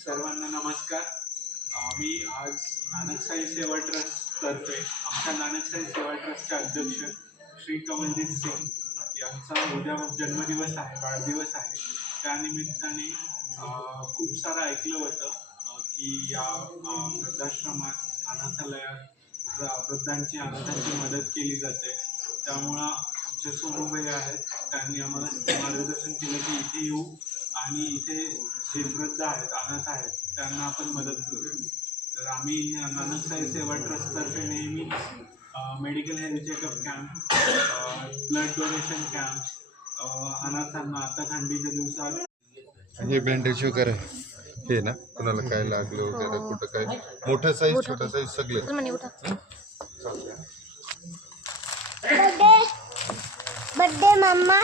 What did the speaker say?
सर्वांना नमस्कार. मी आज नानकसाई सेवा ट्रस्ट तर्फे आमच्या नानकसाई सेवा ट्रस्टचे अध्यक्ष श्री कमलजीत सिंग यांचा उद्या जन्मदिवस आहे, वाढदिवस आहे. त्यानिमित्ताने खूप सारं ऐकलं होतं की या वृद्धाश्रमात, अनाथालयात अनाथांची मदत केली जाते. त्यामुळं आमचे सोनूबाई आहेत, त्यांनी आम्हाला मार्गदर्शन केलं की इथे येऊ आणि इथे जे वृद्ध आहेत, अनाथ आहेत, त्यांना आपण मदत करू. तर आम्ही नानकसाई सेवा ट्रस्टतर्फे नेहमी medical health checkup camp, blood donation camp, अनाथांना आता थंडीच्या दिवसात हे बँडेज वगैरे हे ना, कुणाला काय लागलं वगैरे, कुठं काय मोठा साईज छोटा साईज सगळे. Birthday mamma.